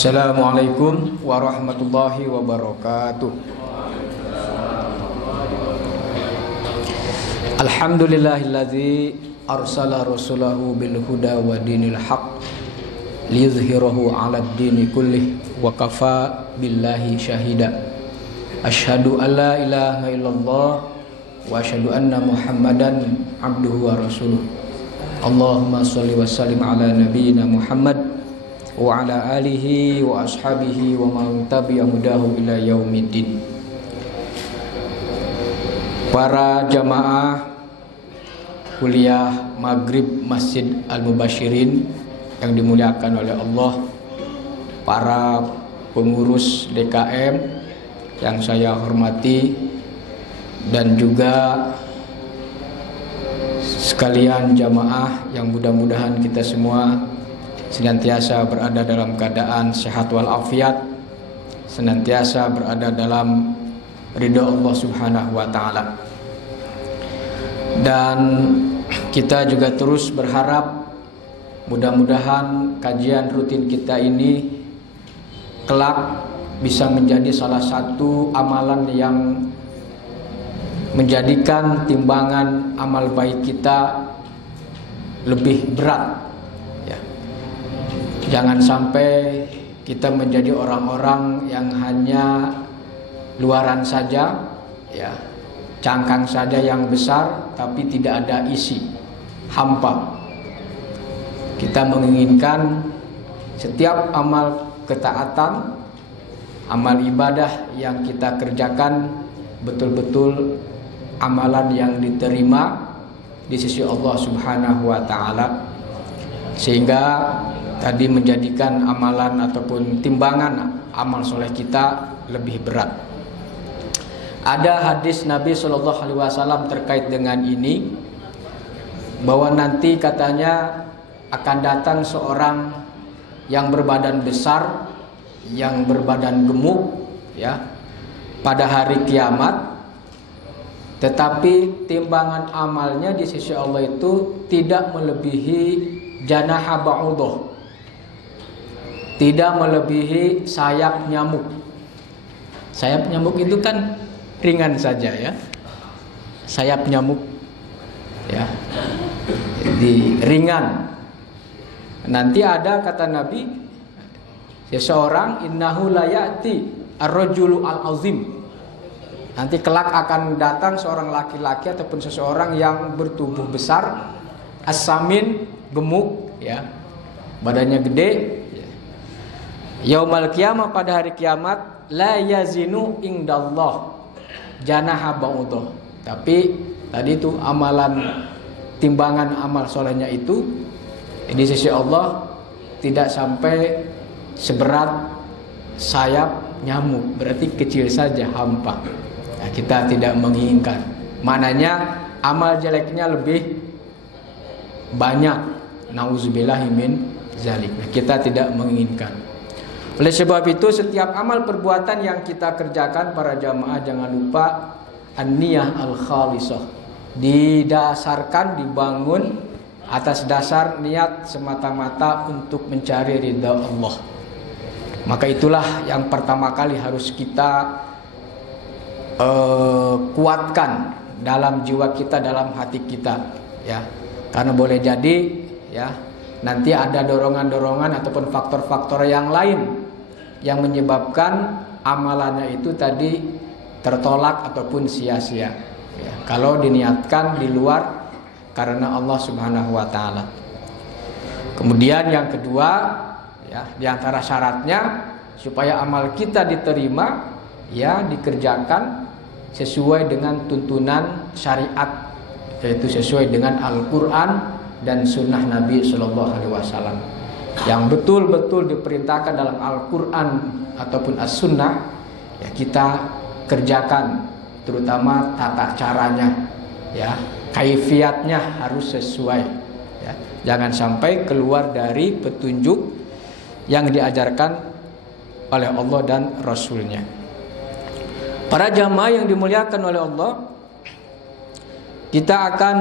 Assalamualaikum warahmatullahi wabarakatuh. Alhamdulillahilladzi arsala rasulahu bil huda wa dinil haq liyuzhirahu 'alad dini kullih wa kafa billahi syahida. Asyhadu an la ilaha illallah wa asyhadu anna Muhammadan abduhu wa rasuluh. Allahumma shalli wa sallim ala nabiyyina Muhammad wa ala alihi wa ashabihi wa man tabi'ahum ila yaumiddin. Para jamaah kuliah Maghrib Masjid Al-Mubasyirin yang dimuliakan oleh Allah, para pengurus DKM yang saya hormati, dan juga sekalian jamaah yang mudah-mudahan kita semua senantiasa berada dalam keadaan sehat walafiat, senantiasa berada dalam ridha Allah Subhanahu wa taala. Dan kita juga terus berharap mudah-mudahan kajian rutin kita ini kelak bisa menjadi salah satu amalan yang menjadikan timbangan amal baik kita lebih berat. Jangan sampai kita menjadi orang-orang yang hanya luaran saja, ya, cangkang saja yang besar tapi tidak ada isi, hampa. Kita menginginkan setiap amal ketaatan, amal ibadah yang kita kerjakan betul-betul amalan yang diterima di sisi Allah Subhanahu wa taala, sehingga tadi menjadikan amalan ataupun timbangan amal soleh kita lebih berat. Ada hadis Nabi Shallallahu Alaihi Wasallam terkait dengan ini, bahwa nanti katanya akan datang seorang yang berbadan besar, yang berbadan gemuk, ya, pada hari kiamat, tetapi timbangan amalnya di sisi Allah itu tidak melebihi janaha ba'udah, tidak melebihi sayap nyamuk. Sayap nyamuk itu kan ringan saja, ya, sayap nyamuk, ya, jadi ringan. Nanti ada, kata Nabi, seseorang, innahu la ya'ti ar-rajulu al-azim, nanti kelak akan datang seorang laki-laki ataupun seseorang yang bertubuh besar, as-samin, gemuk, ya, badannya gede. Yaumal qiyamah, pada hari kiamat, la yazinu indallah janaha ba'udah. Tapi tadi itu amalan, timbangan amal solehnya itu di sisi Allah tidak sampai seberat sayap nyamuk, berarti kecil saja, hampa. Nah, kita tidak menginginkan, maknanya amal jeleknya lebih banyak. Nauzubillahi min zalik. Kita tidak menginginkan. Oleh sebab itu, setiap amal perbuatan yang kita kerjakan, para jamaah, jangan lupa an-niyah al-khalisah, didasarkan, dibangun atas dasar niat semata-mata untuk mencari ridha Allah. Maka itulah yang pertama kali harus kita kuatkan dalam jiwa kita, dalam hati kita, ya. Karena boleh jadi, ya, nanti ada dorongan-dorongan ataupun faktor-faktor yang lain yang menyebabkan amalannya itu tadi tertolak ataupun sia-sia, ya, kalau diniatkan di luar karena Allah Subhanahu wa taala. Kemudian yang kedua, ya, di antara syaratnya supaya amal kita diterima, ya, dikerjakan sesuai dengan tuntunan syariat, yaitu sesuai dengan Al-Qur'an dan sunnah Nabi Shallallahu Alaihi Wasallam, yang betul-betul diperintahkan dalam Al-Quran ataupun As-Sunnah, ya, kita kerjakan, terutama tata caranya, ya, kaifiatnya harus sesuai, ya. Jangan sampai keluar dari petunjuk yang diajarkan oleh Allah dan Rasulnya. Para jamaah yang dimuliakan oleh Allah, kita akan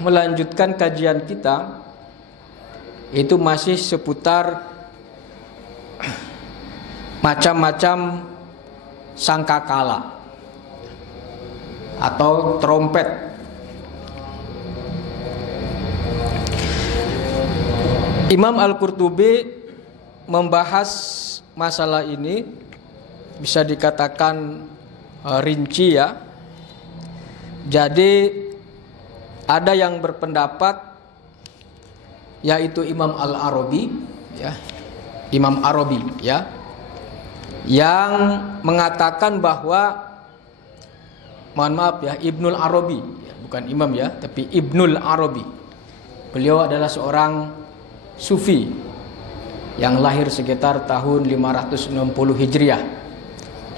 melanjutkan kajian kita, itu masih seputar macam-macam sangkakala atau trompet. Imam Al-Qurtubi membahas masalah ini bisa dikatakan rinci ya. Jadi ada yang berpendapat, yaitu Imam Al-Arabi ya, Imam Arabi ya, yang mengatakan bahwa, mohon maaf ya, Ibnul Arabi ya, bukan imam ya, tapi Ibnul Arabi. Beliau adalah seorang sufi yang lahir sekitar tahun 560 Hijriah.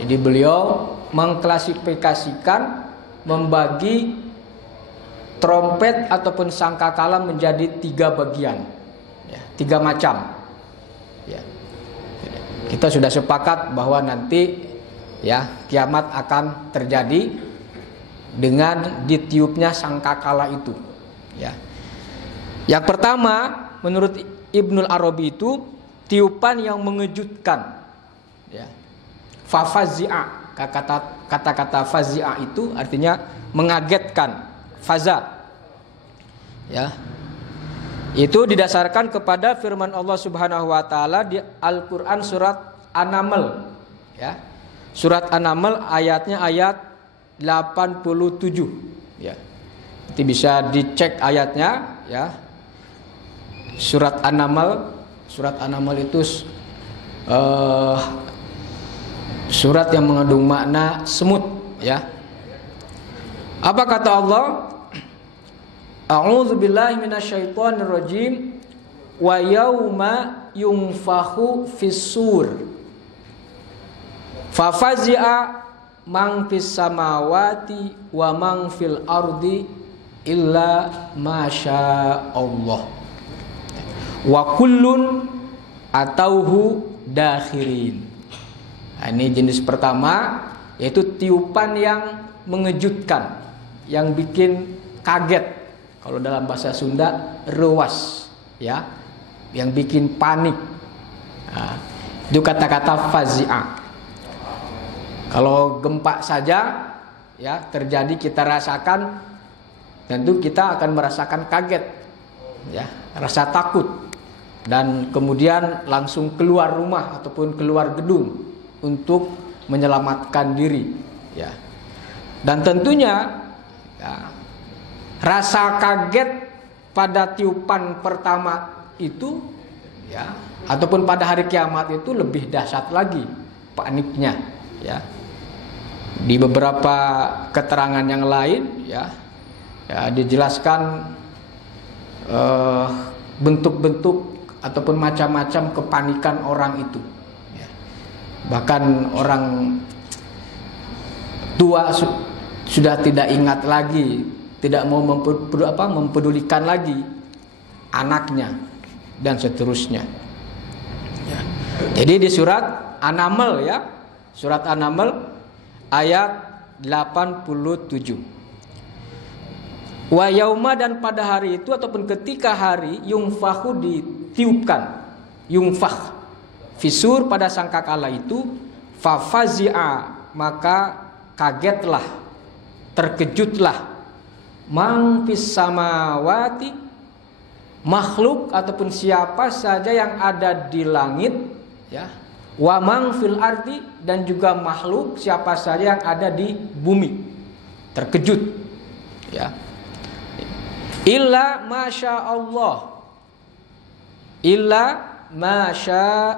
Jadi beliau mengklasifikasikan, membagi trompet ataupun sangkakala menjadi 3 bagian ya, 3 macam ya. Kita sudah sepakat bahwa nanti ya kiamat akan terjadi dengan ditiupnya sangkakala itu ya. Yang pertama menurut Ibnul Arabi itu tiupan yang mengejutkan ya. Fafazi'a, kata-kata fazi'a itu artinya mengagetkan. Faza ya, itu didasarkan kepada firman Allah Subhanahu wa taala di Al-Qur'an surat An-Naml ya. Surat An-Naml ayatnya ayat 87 ya. Nanti bisa dicek ayatnya ya. Surat An-Naml itu surat yang mengandung makna semut ya. Apa kata Allah? A'udzu billahi minasyaitonir rajim. Wa yauma yunfakhu fis-sur. Fa fazi'a man fis samawati wa man fil ardi illa ma syaa Allah. Wa kullun atauhu dakhirin. Nah, ini jenis pertama, yaitu tiupan yang mengejutkan, yang bikin kaget. Kalau dalam bahasa Sunda ruas ya, yang bikin panik. Nah, itu kata-kata fazi'ah. Kalau gempa saja ya terjadi kita rasakan, tentu kita akan merasakan kaget ya, rasa takut, dan kemudian langsung keluar rumah ataupun keluar gedung untuk menyelamatkan diri ya. Dan tentunya ya, rasa kaget pada tiupan pertama itu ya, ataupun pada hari kiamat itu lebih dahsyat lagi paniknya ya. Di beberapa keterangan yang lain ya, dijelaskan bentuk-bentuk ataupun macam-macam kepanikan orang itu ya. Bahkan orang tua sudah tidak ingat lagi, tidak mau mempedulikan lagi anaknya dan seterusnya ya. Jadi di surat An-Naml ya, surat An-Naml ayat 87. Wa yauma, dan pada hari itu ataupun ketika hari yungfahu ditiupkan, yungfah fisur pada sangkakala itu, fafazi'a maka kagetlah, terkejutlah, man fis samawati, makhluk ataupun siapa saja yang ada di langit ya, wa man fil ardi, dan juga makhluk siapa saja yang ada di bumi, terkejut ya. Illa masya Allah, illa mangsha,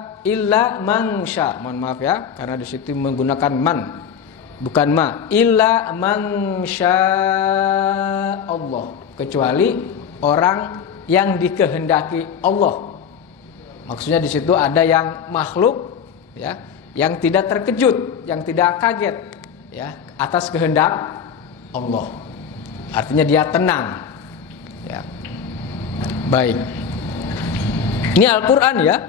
mohon maaf ya, karena di situ menggunakan man bukan ma. Illa mangsha Allah, kecuali orang yang dikehendaki Allah. Maksudnya di situ ada yang makhluk ya, yang tidak terkejut, yang tidak kaget ya atas kehendak Allah. Artinya dia tenang ya. Baik. Ini Al-Qur'an ya.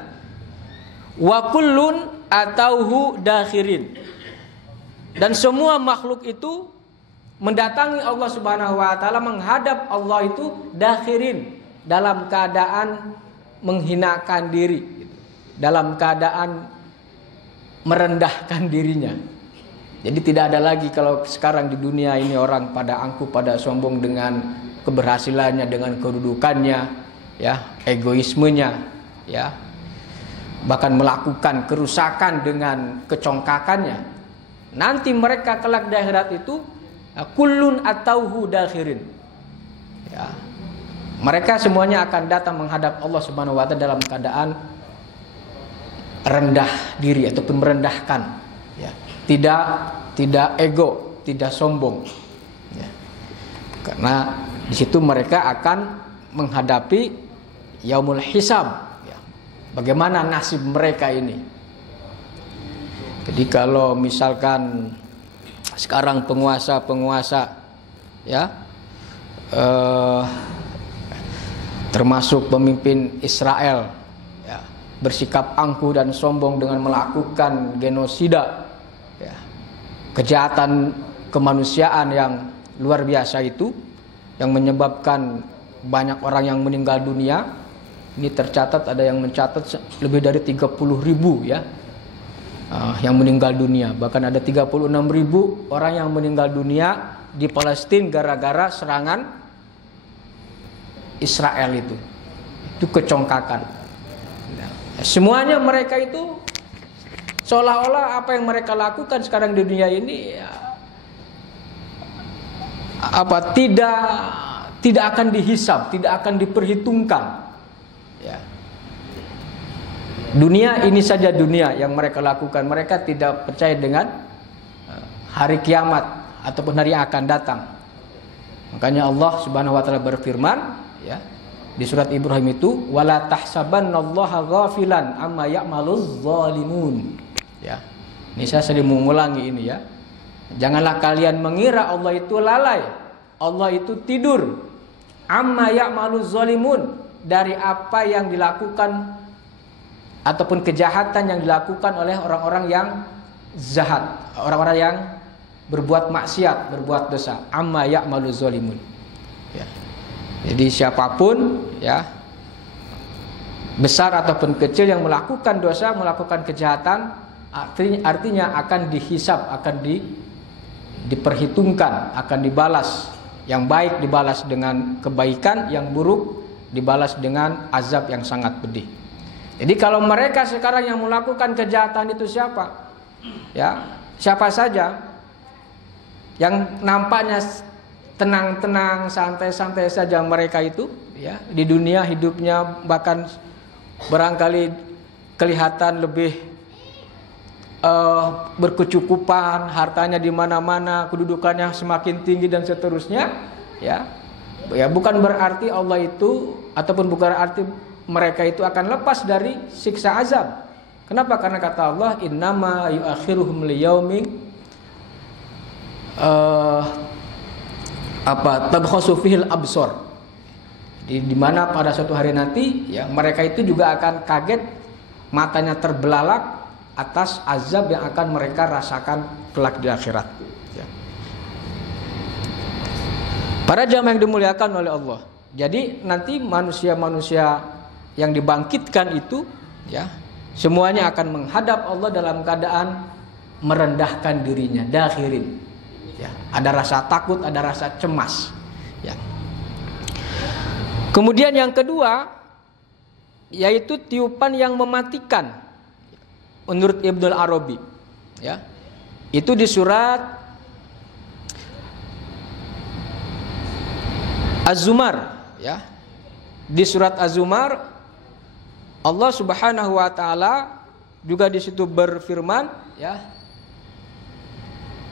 Wa kullun atauhu dakhirin. Dan semua makhluk itu mendatangi Allah Subhanahu wa taala, menghadap Allah itu dakhirin, dalam keadaan menghinakan diri, dalam keadaan merendahkan dirinya. Jadi tidak ada lagi kalau sekarang di dunia ini orang pada angkuh, pada sombong dengan keberhasilannya, dengan kedudukannya, ya, egoismenya, ya, bahkan melakukan kerusakan dengan kecongkakannya. Nanti mereka kelak di akhirat itu kullun atauhu dakhirin. Ya. Mereka semuanya akan datang menghadap Allah Subhanahu wa taala dalam keadaan rendah diri ataupun merendahkan, ya. Tidak ego, tidak sombong. Ya. Karena di situ mereka akan menghadapi yaumul hisab. Ya. Bagaimana nasib mereka ini? Jadi kalau misalkan sekarang penguasa, ya, termasuk pemimpin Israel, ya, bersikap angkuh dan sombong dengan melakukan genosida, ya, kejahatan kemanusiaan yang luar biasa itu, yang menyebabkan banyak orang yang meninggal dunia. Ini tercatat, ada yang mencatat lebih dari 30.000, ya, yang meninggal dunia. Bahkan ada 36.000 orang yang meninggal dunia di Palestina gara-gara serangan Israel itu kecongkakan. Semuanya mereka itu seolah-olah apa yang mereka lakukan sekarang di dunia ini, ya, tidak akan dihisab, tidak akan diperhitungkan. Ya. Dunia ini saja dunia yang mereka lakukan. Mereka tidak percaya dengan hari kiamat ataupun hari yang akan datang. Makanya Allah Subhanahu wa taala berfirman, ya, di surat Ibrahim itu, wala tahsabannallaha ghafilan amma ya'maluz zalimun. Ya. Ini saya sering mengulangi ini, ya. Janganlah kalian mengira Allah itu lalai. Allah itu tidur. Amma ya'maluz zalimun, dari apa yang dilakukan ataupun kejahatan yang dilakukan oleh orang-orang yang zahat, orang-orang yang berbuat maksiat, berbuat dosa. Amma ya'maluz zalimun. Ya. Jadi siapapun, ya, besar ataupun kecil yang melakukan dosa, melakukan kejahatan, artinya akan dihisab, akan diperhitungkan, akan dibalas. Yang baik dibalas dengan kebaikan, yang buruk dibalas dengan azab yang sangat pedih. Jadi kalau mereka sekarang yang melakukan kejahatan itu siapa? Ya, siapa saja yang nampaknya tenang-tenang, santai-santai saja mereka itu, ya, di dunia hidupnya bahkan barangkali kelihatan lebih berkecukupan, hartanya di mana-mana, kedudukannya semakin tinggi dan seterusnya, ya. Ya, bukan berarti Allah itu ataupun bukan arti mereka itu akan lepas dari siksa azab. Kenapa? Karena kata Allah, innama yu'akhiruhum liyaumin tabkhasu fihil absor. Di mana pada suatu hari nanti, ya, mereka itu juga akan kaget, matanya terbelalak atas azab yang akan mereka rasakan kelak di akhirat. Ya. Para jamaah yang dimuliakan oleh Allah. Jadi nanti manusia-manusia yang dibangkitkan itu, ya, semuanya akan menghadap Allah dalam keadaan merendahkan dirinya, dakhirin. Ya, ada rasa takut, ada rasa cemas. Ya. Kemudian yang kedua, yaitu tiupan yang mematikan. Menurut Ibnu Arabi, ya, itu di surat Az-Zumar, ya, di surat Az-Zumar Allah Subhanahu wa taala juga di situ berfirman, ya,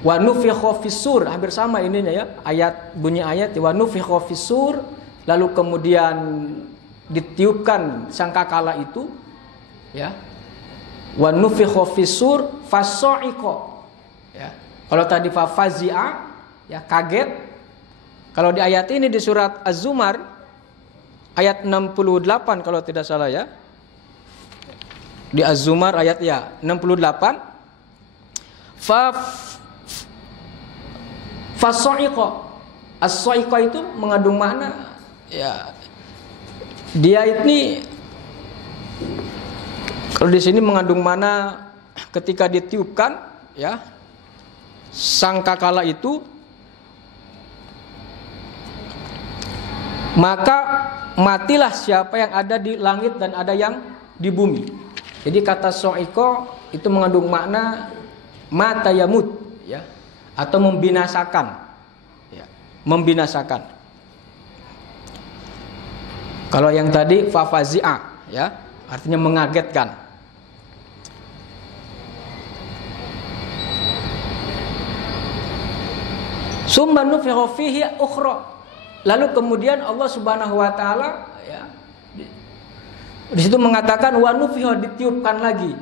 wa nufikha fis-sur, hampir sama ininya, ya, ayat, bunyi ayat, wa nufikha fis-sur, lalu kemudian ditiupkan sangkakala itu, ya, wa nufikha fis-sur fasa'iqa, ya. Kalau tadi fazi'a, ya, kaget. Kalau di ayat ini di surat Az-Zumar ayat 68 kalau tidak salah, ya. Di Az-Zumar ayat, ya, 68. Fasa'iqa. As-sa'iqa itu mengandung makna, ya, dia ini kalau di sini mengandung makna ketika ditiupkan, ya, sangkakala itu, maka matilah siapa yang ada di langit dan ada yang di bumi. Jadi kata so'iko itu mengandung makna mata yamut, ya, atau membinasakan, ya, membinasakan. Kalau yang tadi fafazi'a, ya, artinya mengagetkan. Summa nufikha fihi ukhra. Lalu kemudian Allah Subhanahu wa taala, ya, di situ mengatakan wa nufikha, ditiupkan lagi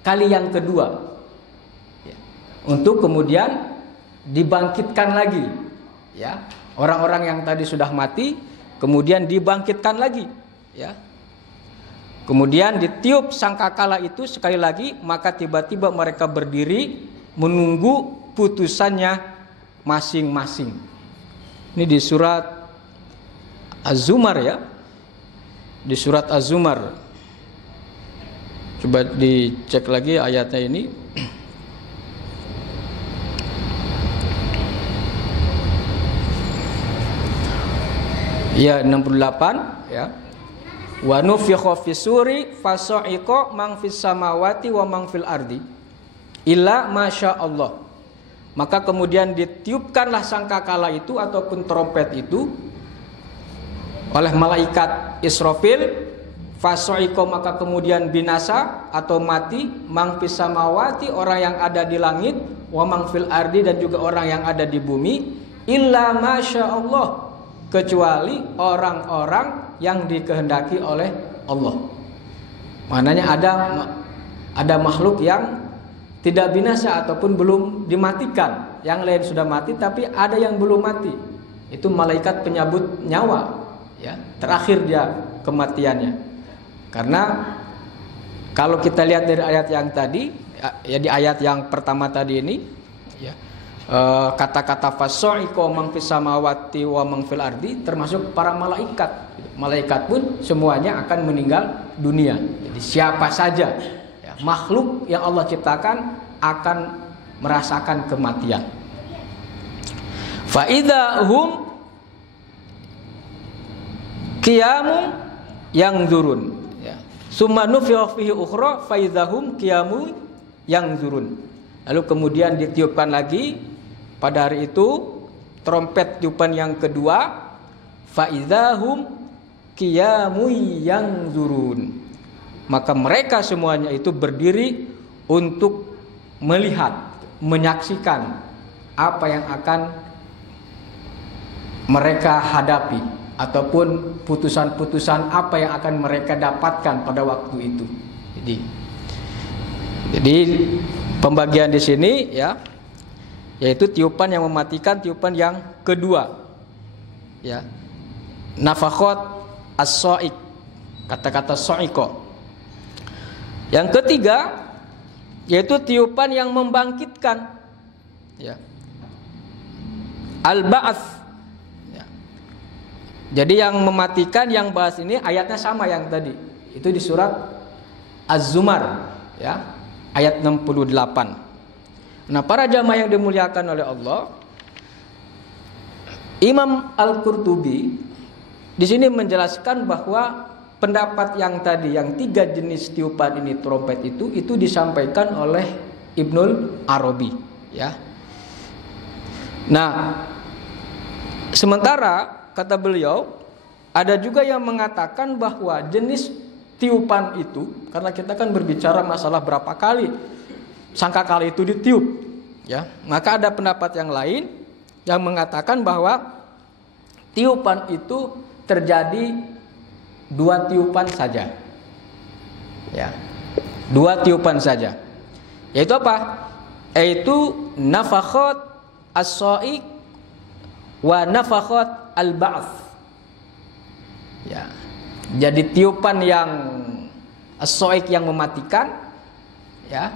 kali yang kedua, ya, untuk kemudian dibangkitkan lagi, ya, orang-orang yang tadi sudah mati kemudian dibangkitkan lagi, ya. Kemudian ditiup sangkakala itu sekali lagi, maka tiba-tiba mereka berdiri menunggu putusannya masing-masing. Ini di surat Az-Zumar, ya. Di surat Az-Zumar. Coba dicek lagi ayatnya ini. Ya, 68, ya. Wa nufikha fis-suri fasa'iqa man fis samawati wa man fil ardi illa masyaallah. Maka kemudian ditiupkanlah sangkakala itu ataupun trompet itu oleh malaikat Israfil, fasa'iqa, maka kemudian binasa atau mati man fis samawati, orang yang ada di langit, wa man fil ardi, dan juga orang yang ada di bumi, illa masyaallah, kecuali orang-orang yang dikehendaki oleh Allah. Maknanya ada makhluk yang tidak binasa ataupun belum dimatikan. Yang lain sudah mati tapi ada yang belum mati. Itu malaikat penyabut nyawa, ya, terakhir dia kematiannya. Karena kalau kita lihat dari ayat yang tadi, ya, di ayat yang pertama tadi ini, ya, kata-kata fasa'iqa man fis samawati wa man fil ardi termasuk para malaikat. Malaikat pun semuanya akan meninggal dunia. Jadi siapa saja, ya, makhluk yang Allah ciptakan akan merasakan kematian. Fa idza hum qiyamun yanzurun, ya. Summa nufikha fihi ukhra fa idza hum qiyamun yanzurun. Lalu kemudian ditiupkan lagi pada hari itu trompet tiupan yang kedua, fa idza hum qiyamun yanzurun. Maka mereka semuanya itu berdiri untuk melihat, menyaksikan apa yang akan mereka hadapi ataupun putusan-putusan apa yang akan mereka dapatkan pada waktu itu. Jadi pembagian di sini, ya, yaitu tiupan yang mematikan, tiupan yang kedua, ya, nafakhat as-sa'iq, kata-kata sa'iqa. Yang ketiga yaitu tiupan yang membangkitkan, ya, al-ba'ats, ya. Jadi yang mematikan, yang bahas ini ayatnya sama yang tadi, itu di surat Az-Zumar, ya, ayat 68. Nah, para jamaah yang dimuliakan oleh Allah, Imam Al-Qurtubi di sini menjelaskan bahwa pendapat yang tadi, yang 3 jenis tiupan ini, trompet itu disampaikan oleh Ibnul Arabi, ya. Nah, sementara kata beliau, ada juga yang mengatakan bahwa jenis tiupan itu, karena kita kan berbicara masalah berapa kali sangkakala itu ditiup, ya. Maka ada pendapat yang lain yang mengatakan bahwa tiupan itu terjadi 2 tiupan saja, ya, 2 tiupan saja. Yaitu apa? Yaitu nafakhat as-sa'iq wa nafakhat al-ba'ts, ya. Jadi tiupan yang as-sa'iq yang mematikan, ya.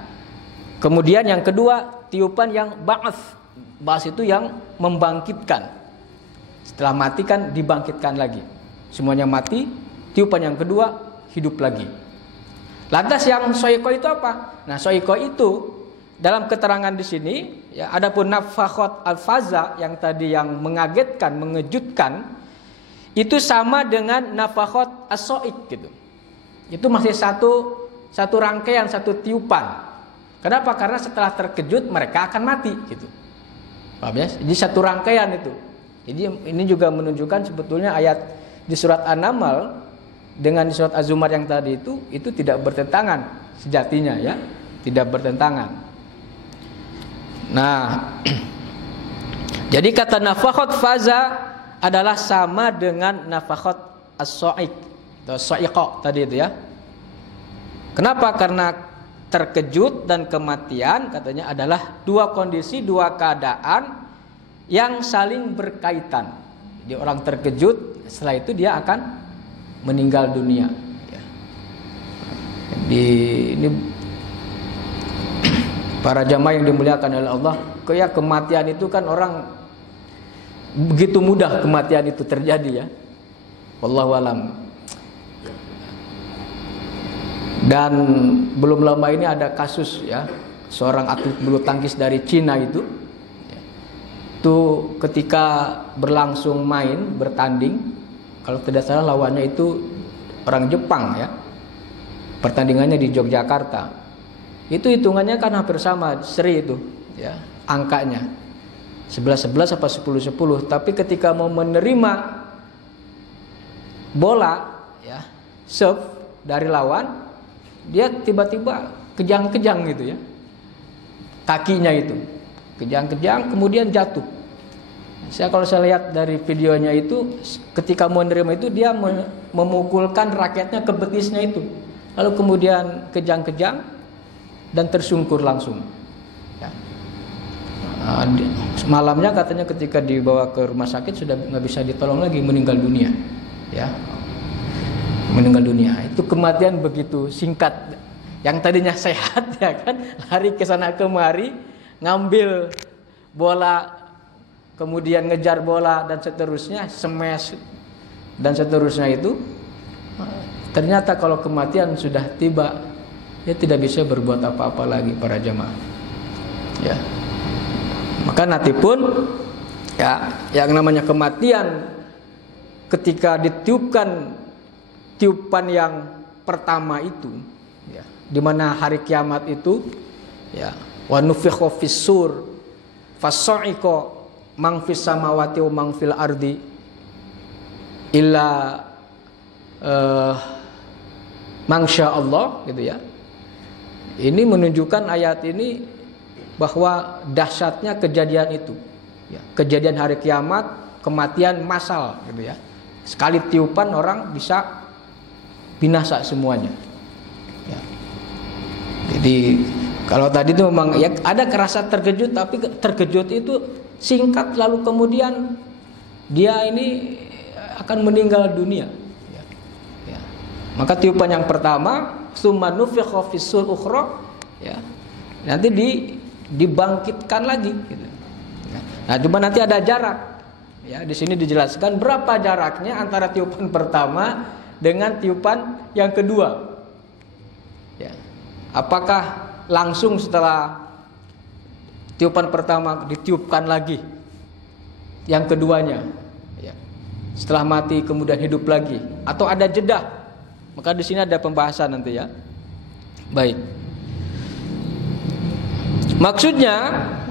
Kemudian yang kedua tiupan yang ba'ts. Ba'ts itu yang membangkitkan. Setelah mati kan dibangkitkan lagi. Semuanya mati, tiupan yang kedua hidup lagi. Lantas yang soiko itu apa? Nah, soiko itu dalam keterangan di sini, ya, adapun nafakhot al-faza yang tadi yang mengagetkan, mengejutkan, itu sama dengan nafakhot as-soik gitu. Itu masih satu rangkaian, satu tiupan. Kenapa? Karena setelah terkejut mereka akan mati gitu. Paham ya? Jadi satu rangkaian itu. Jadi ini juga menunjukkan sebetulnya ayat di surat An-Naml dengan di surat Az-Zumar yang tadi itu tidak bertentangan sejatinya, ya. Tidak bertentangan. Nah, jadi kata nafakhot faza adalah sama dengan nafakhot as-so'ik atau so'iqah tadi itu, ya. Kenapa? Karena terkejut dan kematian katanya adalah dua kondisi, dua keadaan yang saling berkaitan. Jadi orang terkejut, setelah itu dia akan meninggal dunia. Ini para jamaah yang dimuliakan oleh Allah, kayak kematian itu kan orang begitu mudah kematian itu terjadi, ya. Wallahu alam. Dan belum lama ini ada kasus, ya, seorang atlet bulu tangkis dari Cina itu ketika berlangsung main bertanding, kalau tidak salah lawannya itu orang Jepang, ya. Pertandingannya di Yogyakarta. Itu hitungannya kan hampir sama seri itu, ya, angkanya 11-11 apa 10-10. Tapi ketika mau menerima bola, ya, serve dari lawan, dia tiba-tiba kejang-kejang gitu, ya, kakinya itu kejang-kejang, kemudian jatuh. Kalau saya lihat dari videonya itu, ketika mau menerima itu dia memukulkan raketnya ke betisnya itu, lalu kemudian kejang-kejang dan tersungkur langsung, ya. Malamnya katanya ketika dibawa ke rumah sakit sudah nggak bisa ditolong lagi, meninggal dunia, ya. Meninggal dunia. Itu kematian begitu singkat. Yang tadinya sehat, ya kan, lari ke sana kemari, ngambil bola, kemudian ngejar bola dan seterusnya, smash dan seterusnya itu. Ternyata kalau kematian sudah tiba, dia tidak bisa berbuat apa-apa lagi para jamaah, ya. Maka nanti pun, ya, yang namanya kematian ketika ditiupkan tiupan yang pertama itu, ya, di mana hari kiamat itu, ya, wa nufikha fis-sur fasa'iqa man fis samawati wa man fil ardi illa mangsya Allah, gitu, ya. Ini menunjukkan ayat ini bahwa dahsyatnya kejadian itu, ya, kejadian hari kiamat, kematian massal, gitu, ya. Sekali tiupan orang bisa binasa semuanya, ya. Jadi kalau tadi itu memang, ya, ada kerasa terkejut, tapi terkejut itu singkat, lalu kemudian dia ini akan meninggal dunia, ya. Ya. Maka tiupan yang pertama, summa nufikha fis-sur ukhra, ya, nanti dibangkitkan lagi, gitu. Ya. Nah, cuma nanti ada jarak, ya. Di sini dijelaskan berapa jaraknya antara tiupan pertama dengan tiupan yang kedua, ya. Apakah langsung setelah tiupan pertama ditiupkan lagi yang keduanya, ya, setelah mati kemudian hidup lagi, atau ada jeda? Maka di sini ada pembahasan nanti, ya. Baik. Maksudnya,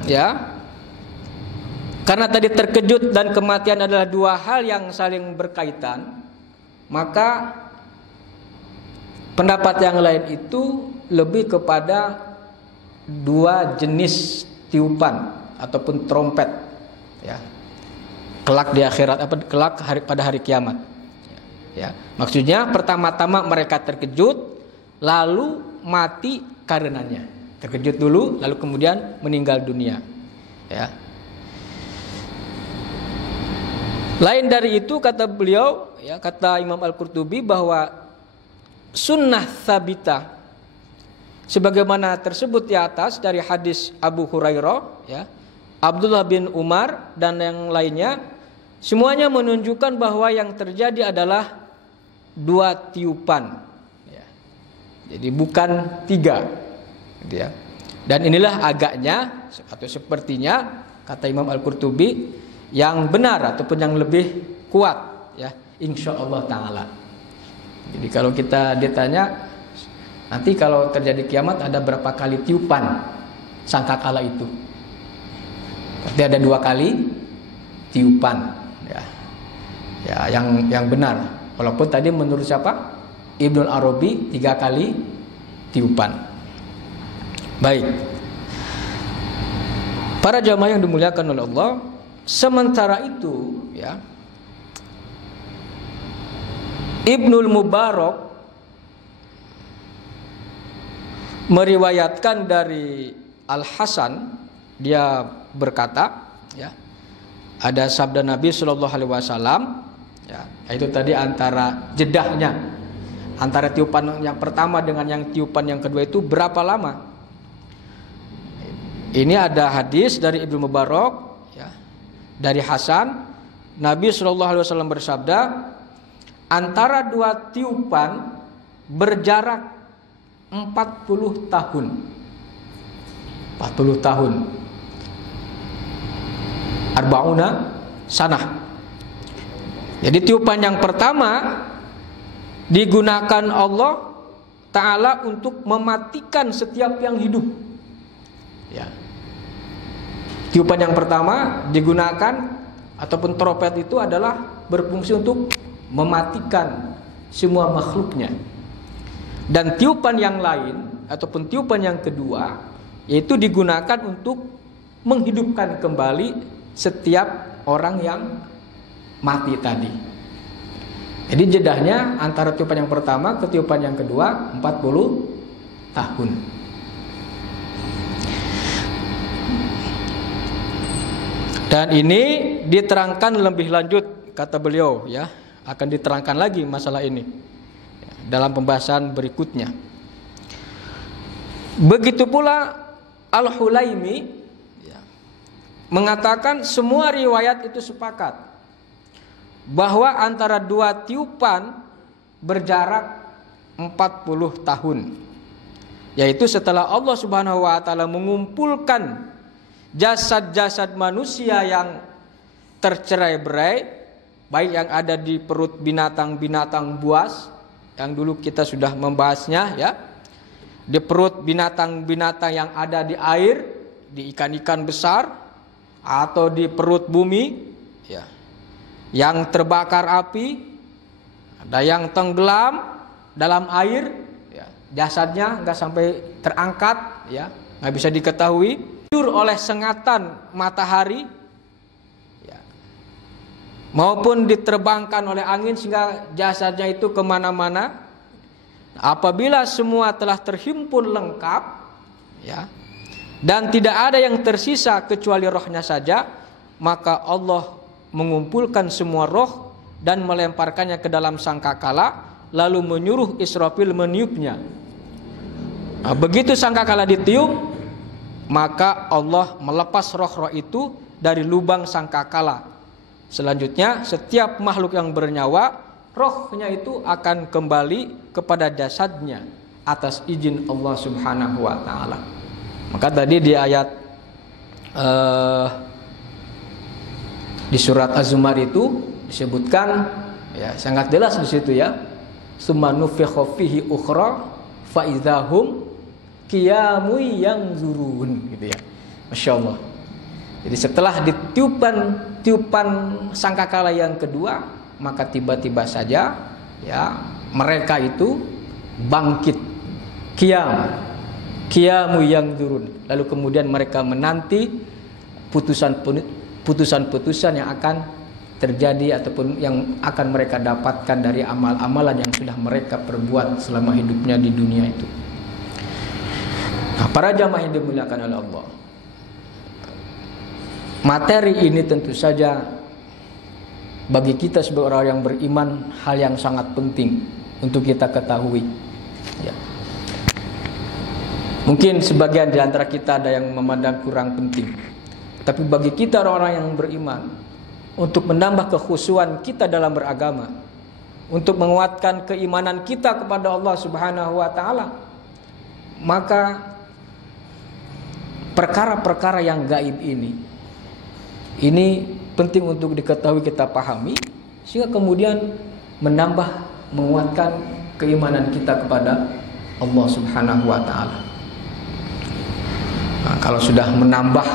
ya, karena tadi terkejut dan kematian adalah dua hal yang saling berkaitan, maka pendapat yang lain itu lebih kepada dua jenis tiupan ataupun trompet, ya, kelak di akhirat, kelak pada hari kiamat, ya. Maksudnya pertama-tama mereka terkejut lalu mati karenanya. Terkejut dulu lalu kemudian meninggal dunia, ya. Lain dari itu, kata beliau, ya, kata Imam Al-Qurtubi, bahwa sunnah tsabitah sebagaimana tersebut di atas dari hadis Abu Hurairah, ya, Abdullah bin Umar dan yang lainnya, semuanya menunjukkan bahwa yang terjadi adalah dua tiupan, ya. Jadi bukan 3, gitu ya. Dan inilah agaknya atau sepertinya kata Imam Al-Qurtubi yang benar ataupun yang lebih kuat, ya, insyaallah taala. Jadi kalau kita ditanya nanti kalau terjadi kiamat ada berapa kali tiupan sangkakala itu? Berarti ada 2 kali tiupan, ya. Ya, yang benar. Walaupun tadi menurut siapa? Ibnul Arabi 3 kali tiupan. Baik. Para jamaah yang dimuliakan oleh Allah, sementara itu, ya, Ibnul Mubarak meriwayatkan dari Al-Hasan, dia berkata, ya, ada sabda Nabi Shallallahu Alaihi Wasallam, ya, itu tadi antara jedahnya, antara tiupan yang pertama dengan yang tiupan yang kedua itu berapa lama? Ini ada hadis dari Ibnu Mubarak, ya, dari Hasan, Nabi Shallallahu Alaihi Wasallam bersabda, antara 2 tiupan berjarak 40 tahun. 40 tahun. Arba'una sanah. Jadi tiupan yang pertama digunakan Allah Ta'ala untuk mematikan setiap yang hidup, ya. Tiupan yang pertama digunakan ataupun trompet itu adalah berfungsi untuk mematikan semua makhluknya. Dan tiupan yang lain ataupun tiupan yang kedua yaitu digunakan untuk menghidupkan kembali setiap orang yang mati tadi. Jadi jedahnya antara tiupan yang pertama ke tiupan yang kedua 40 tahun. Dan ini diterangkan lebih lanjut, kata beliau, ya, akan diterangkan lagi masalah ini dalam pembahasan berikutnya. Begitu pula Al-Hulaimi, ya, mengatakan semua riwayat itu sepakat bahwa antara 2 tiupan berjarak 40 tahun, yaitu setelah Allah Subhanahu wa taala mengumpulkan jasad-jasad manusia yang tercerai-berai, baik yang ada di perut binatang-binatang buas yang dulu kita sudah membahasnya, ya, di perut binatang-binatang yang ada di air, di ikan-ikan besar, atau di perut bumi, ya, yang terbakar api, ada yang tenggelam dalam air, ya, jasadnya nggak sampai terangkat, ya, nggak bisa diketahui, oleh sengatan matahari, ya, maupun diterbangkan oleh angin sehingga jasadnya itu kemana-mana. Apabila semua telah terhimpun lengkap, ya, dan tidak ada yang tersisa kecuali rohnya saja, maka Allah mengumpulkan semua roh dan melemparkannya ke dalam sangkakala, lalu menyuruh Israfil meniupnya. Nah, begitu sangkakala ditiup, maka Allah melepas roh-roh itu dari lubang sangkakala. Selanjutnya setiap makhluk yang bernyawa, rohnya itu akan kembali kepada jasadnya atas izin Allah Subhanahu wa taala. Maka tadi di ayat di surat Az-Zumar itu disebutkan, ya, sangat jelas di situ, ya, summa nufikha fihi ukhra fa idzahum qiyamu yanzurun, gitu ya. Masya Allah. Jadi setelah tiupan sangkakala yang kedua, maka tiba-tiba saja, ya, mereka itu bangkit, qiyamu yanzurun. Lalu kemudian mereka menanti putusan-putusan yang akan terjadi ataupun yang akan mereka dapatkan dari amal-amalan yang sudah mereka perbuat selama hidupnya di dunia itu. Nah, para jamaah yang dimuliakan oleh Allah, materi ini tentu saja bagi kita sebagai orang yang beriman hal yang sangat penting untuk kita ketahui, ya. Mungkin sebagian di antara kita ada yang memandang kurang penting, tapi bagi kita orang-orang yang beriman, untuk menambah kekhusyuan kita dalam beragama, untuk menguatkan keimanan kita kepada Allah Subhanahu wa taala, maka perkara-perkara yang gaib ini penting untuk diketahui, kita pahami, sehingga kemudian menambah, menguatkan keimanan kita kepada Allah Subhanahu wa taala. Nah, kalau sudah menambah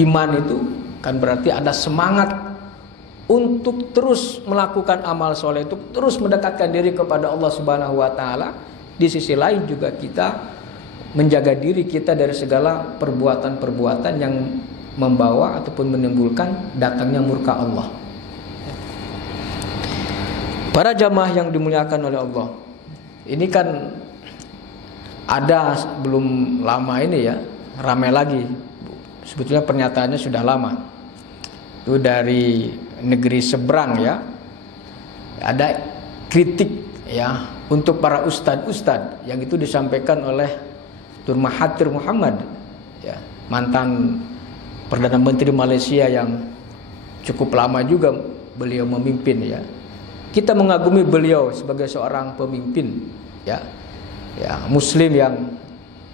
iman itu kan berarti ada semangat untuk terus melakukan amal soleh, itu terus mendekatkan diri kepada Allah Subhanahu wa taala. Di sisi lain juga kita menjaga diri kita dari segala perbuatan-perbuatan yang membawa ataupun menimbulkan datangnya murka Allah. Para jamaah yang dimuliakan oleh Allah, ini kan ada belum lama ini ya, ramai lagi. Sebetulnya pernyataannya sudah lama. Itu dari negeri seberang ya. Ada kritik ya untuk para ustadz yang itu disampaikan oleh Tun Mahathir Muhammad ya, mantan Perdana Menteri Malaysia yang cukup lama juga beliau memimpin ya. Kita mengagumi beliau sebagai seorang pemimpin ya, muslim yang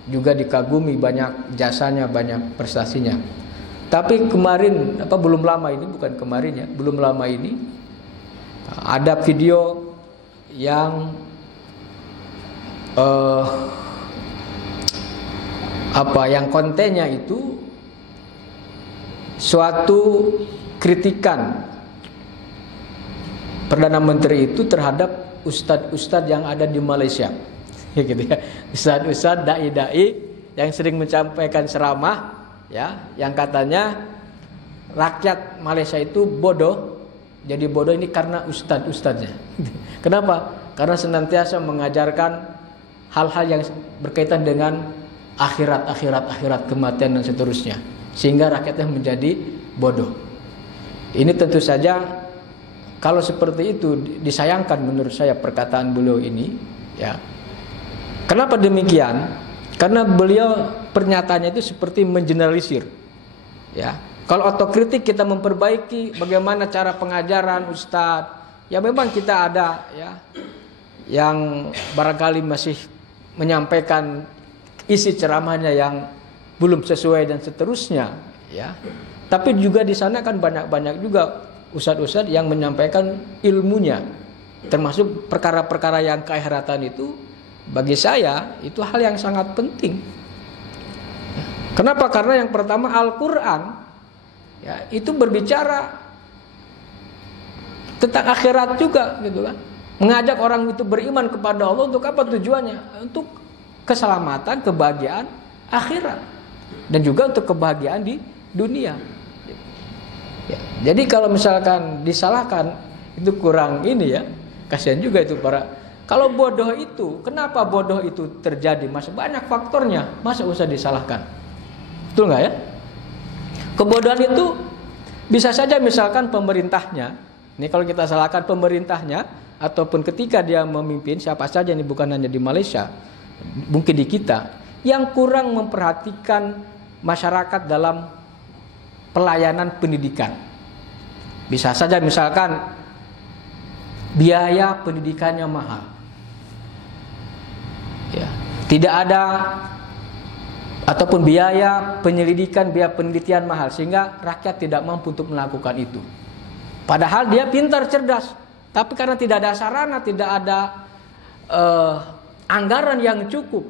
juga dikagumi, banyak jasanya, banyak prestasinya. Tapi kemarin belum lama ini, bukan kemarin ya, belum lama ini ada video yang yang kontennya itu suatu kritikan Perdana Menteri itu terhadap ustadz-ustadz yang ada di Malaysia, gitu ya. Ustadz-ustadz dai-dai yang sering menyampaikan ceramah, ya, yang katanya rakyat Malaysia itu bodoh. Jadi bodoh ini karena ustadz-ustadznya. Kenapa? Karena senantiasa mengajarkan hal-hal yang berkaitan dengan akhirat, kematian dan seterusnya, sehingga rakyatnya menjadi bodoh. Ini tentu saja kalau seperti itu disayangkan menurut saya perkataan beliau ini, ya. Kenapa demikian? Karena beliau pernyataannya itu seperti mengeneralisir, ya. Kalau otokritik kita memperbaiki bagaimana cara pengajaran ustadz, ya memang kita ada ya yang barangkali masih menyampaikan isi ceramahnya yang belum sesuai dan seterusnya, ya. Tapi juga di sana kan banyak juga ustadz-ustadz yang menyampaikan ilmunya, termasuk perkara-perkara yang keakhiratan itu. Bagi saya itu hal yang sangat penting. Kenapa? Karena yang pertama Al-Quran, ya, itu berbicara tentang akhirat juga, gitu kan. Mengajak orang itu beriman kepada Allah untuk apa tujuannya? Untuk keselamatan, kebahagiaan akhirat, dan juga untuk kebahagiaan di dunia. Ya, jadi kalau misalkan disalahkan itu kurang ini ya, kasihan juga itu para. Kalau bodoh itu, kenapa bodoh itu terjadi? Masih banyak faktornya, masa usah disalahkan? Betul nggak ya? Kebodohan itu bisa saja misalkan pemerintahnya. Ini kalau kita salahkan pemerintahnya, ataupun ketika dia memimpin, siapa saja, ini bukan hanya di Malaysia, mungkin di kita, yang kurang memperhatikan masyarakat dalam pelayanan pendidikan. Bisa saja misalkan biaya pendidikannya mahal, ya, tidak ada, ataupun biaya penyelidikan, biaya penelitian mahal, sehingga rakyat tidak mampu untuk melakukan itu. Padahal dia pintar, cerdas, tapi karena tidak ada sarana, tidak ada anggaran yang cukup,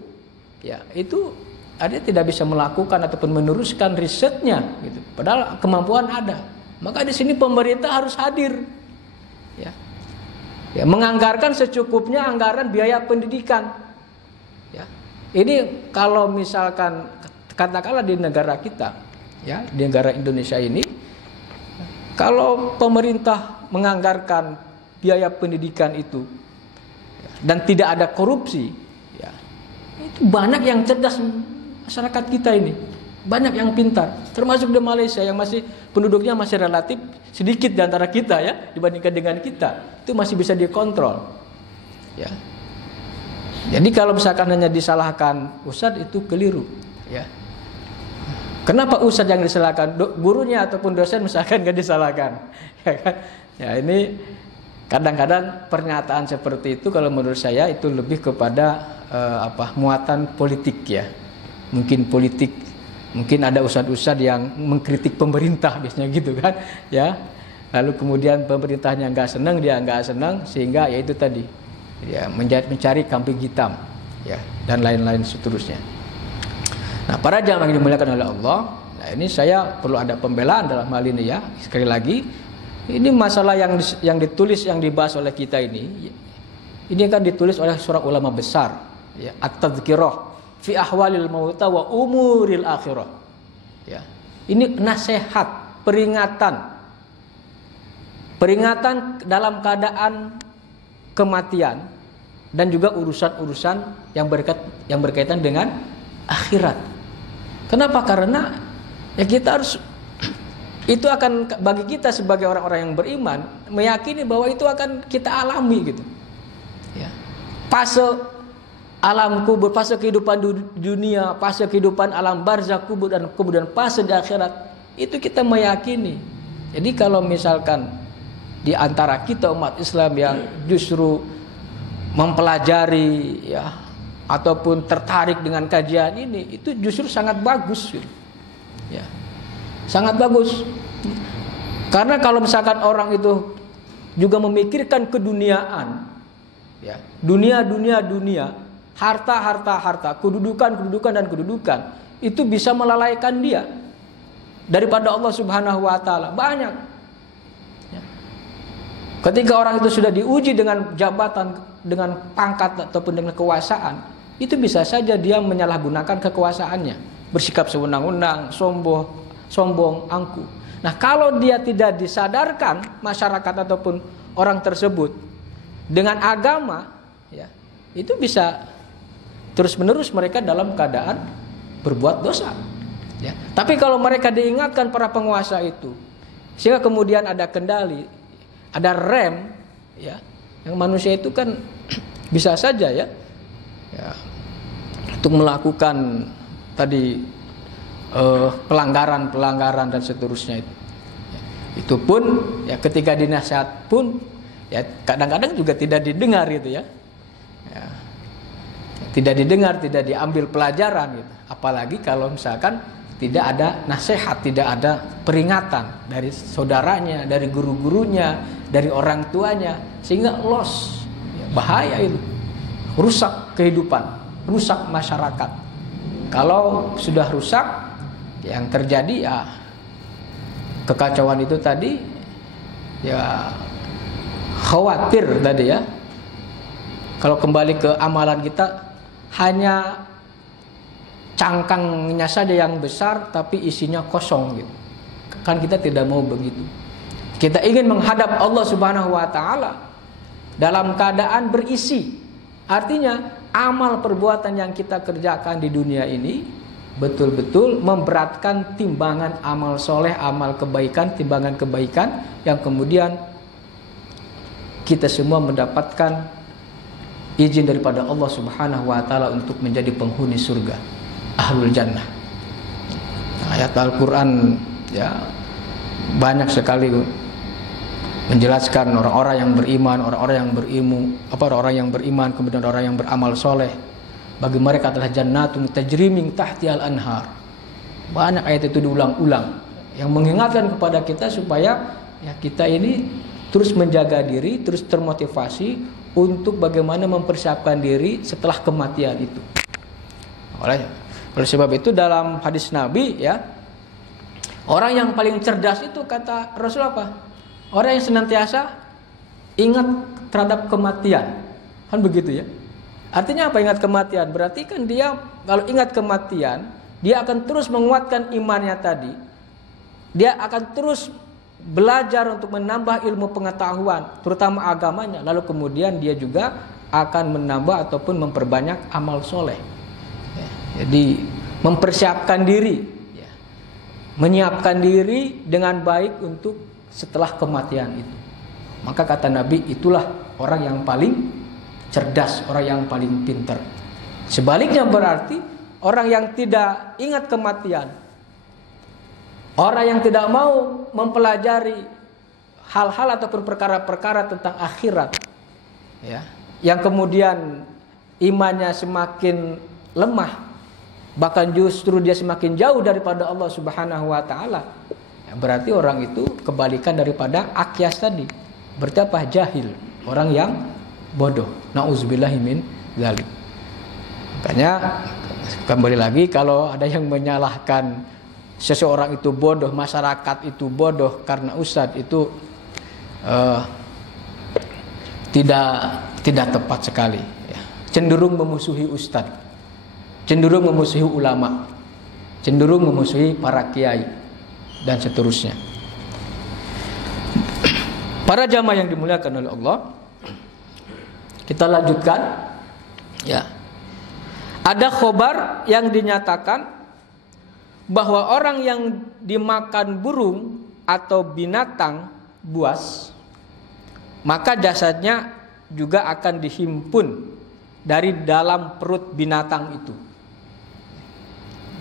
ya, itu dia tidak bisa melakukan ataupun meneruskan risetnya, gitu. Padahal kemampuan ada. Maka di sini pemerintah harus hadir, ya. Ya, menganggarkan secukupnya anggaran biaya pendidikan. Ya. Ini kalau misalkan katakanlah di negara kita, ya, di negara Indonesia ini, kalau pemerintah menganggarkan biaya pendidikan itu, ya, dan tidak ada korupsi, ya, itu banyak yang cerdas masyarakat kita ini, banyak yang pintar, termasuk di Malaysia yang masih penduduknya masih relatif sedikit di antara kita, ya, dibandingkan dengan kita, itu masih bisa dikontrol, ya. Jadi kalau misalkan hanya disalahkan ustadz itu keliru, ya. Kenapa ustadz yang disalahkan, gurunya ataupun dosen misalkan nggak disalahkan, ya kan? Ya, ini Kadang-kadang pernyataan seperti itu kalau menurut saya itu lebih kepada muatan politik ya. Mungkin politik, mungkin ada ustadz-ustadz yang mengkritik pemerintah biasanya gitu kan, ya. Lalu kemudian pemerintahnya nggak senang, dia nggak senang, sehingga ya itu tadi, ya mencari kambing hitam, ya, dan lain-lain seterusnya. Nah, para jamaah yang dimuliakan oleh Allah, nah ini saya perlu ada pembelaan dalam hal ini ya. Sekali lagi, ini masalah yang ditulis, yang dibahas oleh kita ini kan ditulis oleh seorang ulama besar, ya, At-Tadhkirah fi ahwalil mauta wa umuril akhirah. Ya. Ini nasihat, peringatan dalam keadaan kematian dan juga urusan-urusan yang berkaitan dengan akhirat. Kenapa? Karena ya kita harus, itu akan bagi kita sebagai orang-orang yang beriman meyakini bahwa itu akan kita alami gitu. Ya. Fase alam kubur, fase kehidupan dunia, fase kehidupan alam barzakh kubur, dan kemudian fase di akhirat, itu kita meyakini. Jadi kalau misalkan di antara kita umat Islam yang justru mempelajari ya ataupun tertarik dengan kajian ini, itu justru sangat bagus gitu. Ya. Sangat bagus. Karena kalau misalkan orang itu juga memikirkan keduniaan, ya, dunia, harta, kedudukan, itu bisa melalaikan dia daripada Allah Subhanahu wa taala. Banyak. Ya. Ketika orang itu sudah diuji dengan jabatan, dengan pangkat ataupun dengan kekuasaan, itu bisa saja dia menyalahgunakan kekuasaannya, bersikap sewenang-wenang, sombong, angkuh. Nah, kalau dia tidak disadarkan masyarakat ataupun orang tersebut dengan agama, ya, itu bisa terus-menerus mereka dalam keadaan berbuat dosa. Ya. Tapi kalau mereka diingatkan para penguasa itu, sehingga kemudian ada kendali, ada rem, ya, yang manusia itu kan bisa saja ya untuk melakukan tadi pelanggaran dan seterusnya itu. Itu pun ya ketika dinasihat pun ya kadang-kadang juga tidak didengar gitu ya. Ya. Tidak didengar, tidak diambil pelajaran gitu. Apalagi kalau misalkan tidak ada nasihat, tidak ada peringatan dari saudaranya, dari guru-gurunya, dari orang tuanya, sehingga loss, ya, bahaya itu. Rusak kehidupan, rusak masyarakat. Kalau sudah rusak, yang terjadi ya kekacauan itu tadi, ya khawatir tadi ya. Kalau kembali ke amalan kita, hanya cangkangnya saja yang besar tapi isinya kosong gitu. Kan kita tidak mau begitu. Kita ingin menghadap Allah Subhanahu wa taala dalam keadaan berisi. Artinya amal perbuatan yang kita kerjakan di dunia ini betul-betul memberatkan timbangan amal soleh, amal kebaikan, timbangan kebaikan, yang kemudian kita semua mendapatkan izin daripada Allah Subhanahu wa taala untuk menjadi penghuni surga, ahlul jannah. Ayat Al-Qur'an ya banyak sekali menjelaskan orang-orang yang beriman, orang-orang yang berilmu, orang-orang yang beriman, kemudian orang yang beramal soleh. Bagi mereka adalah jannatun tajri min tahtihal anhar. Banyak ayat itu diulang-ulang yang mengingatkan kepada kita supaya ya kita ini terus menjaga diri, terus termotivasi untuk bagaimana mempersiapkan diri setelah kematian itu. Oleh sebab itu dalam hadis Nabi ya, orang yang paling cerdas itu kata Rasul apa? Orang yang senantiasa ingat terhadap kematian. Kan begitu ya. Artinya apa ingat kematian? Berarti kan dia kalau ingat kematian, dia akan terus menguatkan imannya tadi. Dia akan terus belajar untuk menambah ilmu pengetahuan, terutama agamanya. Lalu kemudian dia juga akan menambah ataupun memperbanyak amal soleh. Ya, jadi mempersiapkan diri, ya, menyiapkan diri dengan baik untuk setelah kematian itu. Maka kata Nabi, itulah orang yang paling cerdas, orang yang paling pintar. Sebaliknya berarti orang yang tidak ingat kematian, orang yang tidak mau mempelajari hal-hal ataupun perkara-perkara tentang akhirat, ya, yang kemudian imannya semakin lemah, bahkan justru dia semakin jauh daripada Allah Subhanahu wa taala, ya, berarti orang itu kebalikan daripada akyas tadi. Berarti apa? Jahil, orang yang bodoh. Nauzubillahi min dzalik. Makanya kembali lagi, kalau ada yang menyalahkan seseorang itu bodoh, masyarakat itu bodoh karena ustadz, itu tidak tepat sekali, ya. Cenderung memusuhi ustadz, cenderung memusuhi ulama, cenderung memusuhi para kiai, dan seterusnya. Para jamaah yang dimuliakan oleh Allah, kita lanjutkan, ya. Ada khobar yang dinyatakan bahwa orang yang dimakan burung atau binatang buas, maka jasadnya juga akan dihimpun dari dalam perut binatang itu.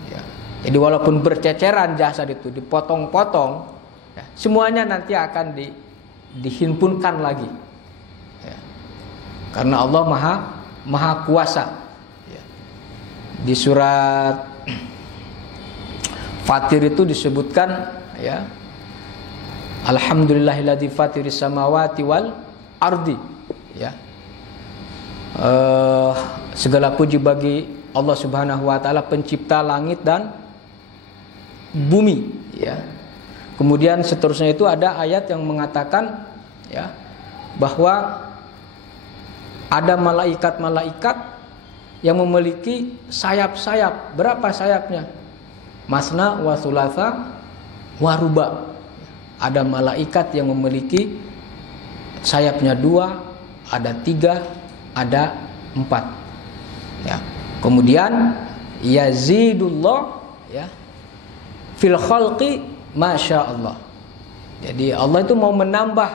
Ya. Jadi walaupun berceceran jasad itu, dipotong-potong, ya, semuanya nanti akan dihimpunkan lagi, ya. Karena Allah maha kuasa. Di surat Fatir itu disebutkan, ya, Alhamdulillahilladzi fatiris samawati wal ardi, ya. Segala puji bagi Allah Subhanahu wa taala, pencipta langit dan bumi, ya. Kemudian seterusnya itu ada ayat yang mengatakan, ya, bahwa ada malaikat-malaikat yang memiliki sayap-sayap. Berapa sayapnya? Masna wa thulatha wa ruba. Ada malaikat yang memiliki sayapnya 2, ada 3, ada 4. Ya. Kemudian yazidullah, ya, fil khalqi masya Allah. Jadi Allah itu mau menambah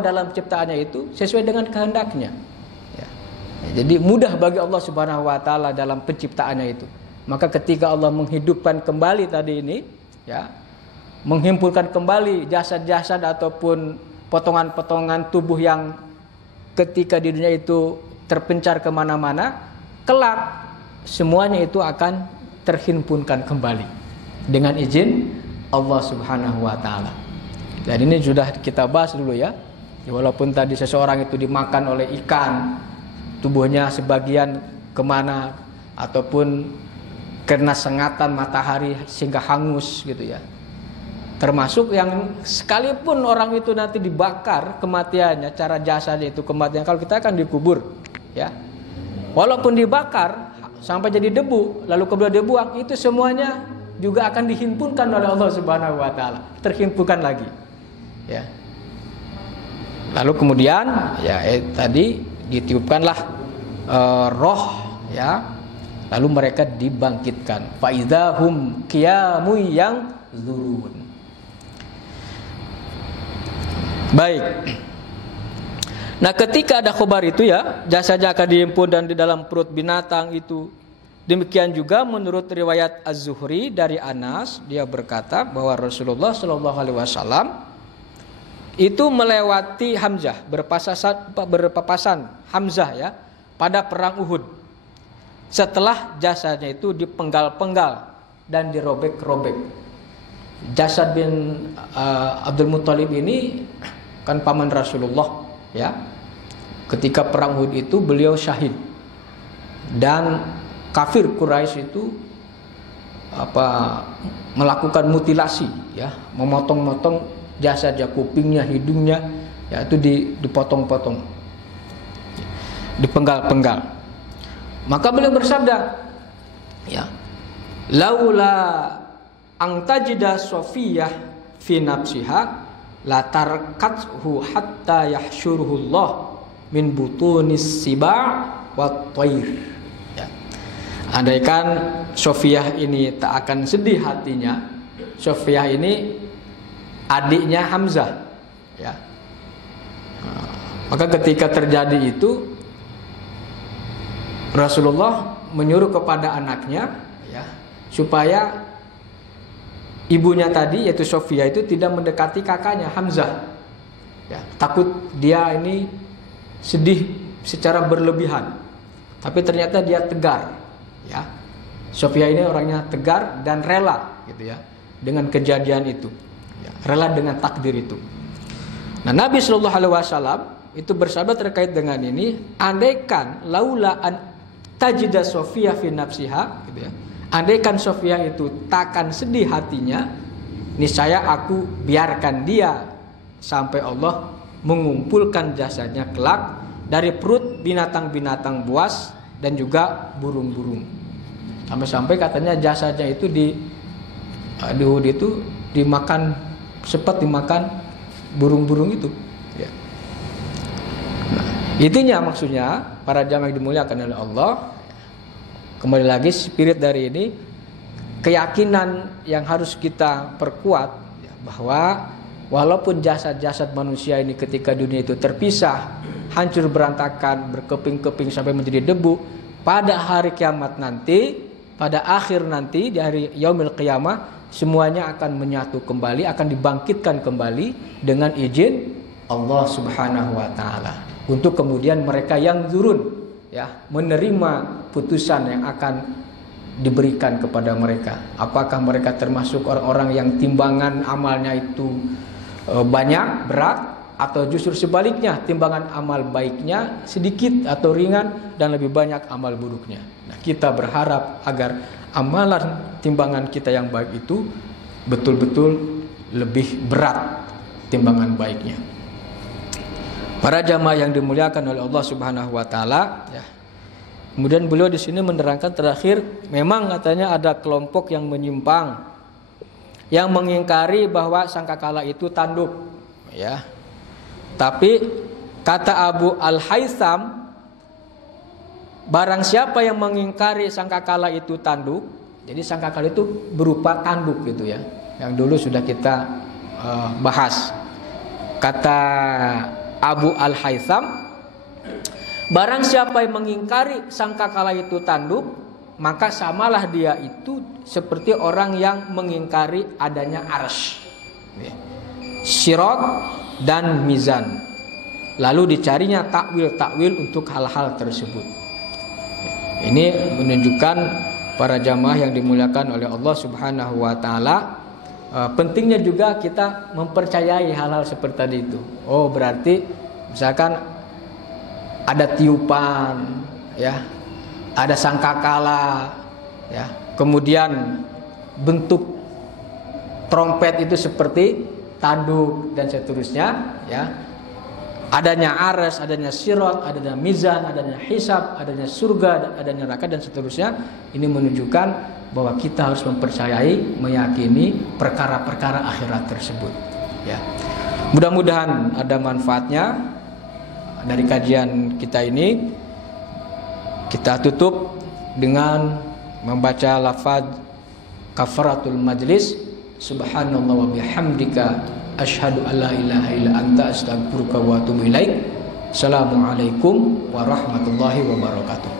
dalam ciptaannya itu sesuai dengan kehendaknya. Jadi mudah bagi Allah Subhanahu wa taala dalam penciptaannya itu. Maka ketika Allah menghidupkan kembali tadi ini, ya, menghimpunkan kembali jasad-jasad ataupun potongan-potongan tubuh yang ketika di dunia itu terpencar kemana-mana, kelak semuanya itu akan terhimpunkan kembali dengan izin Allah Subhanahu wa taala. Dan ini sudah kita bahas dulu, ya. Walaupun tadi seseorang itu dimakan oleh ikan, tubuhnya sebagian kemana, ataupun kena sengatan matahari sehingga hangus, gitu, ya. Termasuk yang sekalipun orang itu nanti dibakar kematiannya, cara jasadnya itu kematian, kalau kita akan dikubur, ya, walaupun dibakar sampai jadi debu lalu kemudian dibuang, itu semuanya juga akan dihimpunkan oleh Allah Subhanahu wa taala, terhimpunkan lagi, ya. Lalu kemudian, ya, tadi ditiupkanlah roh, ya, lalu mereka dibangkitkan. Fa idzahum qiyamun yanzurun. Baik. Nah, ketika ada khabar itu, ya, jasadnya akan dihimpun dan di dalam perut binatang itu. Demikian juga menurut riwayat Az-Zuhri dari Anas, dia berkata bahwa Rasulullah Shallallahu alaihi wasallam itu melewati Hamzah, berpapasan Hamzah, ya, pada perang Uhud. Setelah jasadnya itu dipenggal-penggal dan dirobek-robek. Jasad bin Abdul Muthalib ini kan paman Rasulullah, ya. Ketika perang Uhud itu beliau syahid. Dan kafir Quraisy itu melakukan mutilasi, ya, memotong-motong jasadnya, kupingnya, hidungnya, ya, itu dipotong-potong, dipenggal-penggal. Maka beliau bersabda, ya, laula angtajida Sofiyah fi nafsiha la tarqathu hatta yahsyuruhu Allah min butunis siba' wat thair. Ya. Andaikan Sofiyah ini tak akan sedih hatinya, Sofiyah ini adiknya Hamzah, ya. Maka ketika terjadi itu, Rasulullah menyuruh kepada anaknya, ya, supaya ibunya tadi yaitu Sofia itu tidak mendekati kakaknya Hamzah. Ya, takut dia ini sedih secara berlebihan. Tapi ternyata dia tegar. Ya, Sofia ini orangnya tegar dan rela, gitu ya, dengan kejadian itu. Ya, rela dengan takdir itu. Nah, Nabi Shallallahu Alaihi Wasallam itu bersabda terkait dengan ini, andaikan laula an tajida Sofia fi nafsiha, gitu ya. Andaikan Sofia itu takkan sedih hatinya, niscaya aku biarkan dia sampai Allah mengumpulkan jasadnya kelak dari perut binatang-binatang buas dan juga burung-burung. Sampai-sampai katanya jasadnya itu di Uhud itu dimakan, sempat dimakan burung-burung itu. Ya. Nah, intinya maksudnya para jamaah yang dimuliakan oleh Allah, kembali lagi spirit dari ini, keyakinan yang harus kita perkuat ya, bahwa walaupun jasad-jasad manusia ini ketika dunia itu terpisah, hancur berantakan, berkeping-keping sampai menjadi debu, pada hari kiamat nanti, pada akhir nanti di hari yaumil qiyamah, semuanya akan menyatu kembali, akan dibangkitkan kembali dengan izin Allah Subhanahu wa taala. Untuk kemudian mereka yang turun ya, menerima putusan yang akan diberikan kepada mereka. Apakah mereka termasuk orang-orang yang timbangan amalnya itu banyak, berat, atau justru sebaliknya timbangan amal baiknya sedikit atau ringan dan lebih banyak amal buruknya. Nah, kita berharap agar amalan timbangan kita yang baik itu betul-betul lebih berat timbangan baiknya. Para jamaah yang dimuliakan oleh Allah Subhanahu wa taala ya. Kemudian beliau di sini menerangkan terakhir, memang katanya ada kelompok yang menyimpang yang mengingkari bahwa sangkakala itu tanduk ya. Tapi kata Abu Al-Haytham, barang siapa yang mengingkari sangkakala itu tanduk, jadi sangkakala itu berupa tanduk gitu ya, yang dulu sudah kita bahas. Kata Abu Al-Haytham, barang siapa yang mengingkari sangkakala itu tanduk, maka samalah dia itu seperti orang yang mengingkari adanya arsy, sirat dan mizan. Lalu dicarinya takwil-takwil untuk hal-hal tersebut. Ini menunjukkan para jamaah yang dimuliakan oleh Allah Subhanahu wa taala, pentingnya juga kita mempercayai hal-hal seperti tadi itu. Oh, berarti misalkan ada tiupan ya, ada sangkakala ya, kemudian bentuk trompet itu seperti tanduk dan seterusnya ya. Adanya aras, adanya sirat, adanya mizan, adanya hisab, adanya surga, adanya neraka dan seterusnya. Ini menunjukkan bahwa kita harus mempercayai, meyakini perkara-perkara akhirat tersebut ya. Mudah-mudahan ada manfaatnya dari kajian kita ini. Kita tutup dengan membaca lafaz kafaratul majlis, subhanallah wa bihamdika asyhadu an la ilaha illa anta astaghfiruka wa atubu ilaik. Assalamualaikum warahmatullahi wabarakatuh.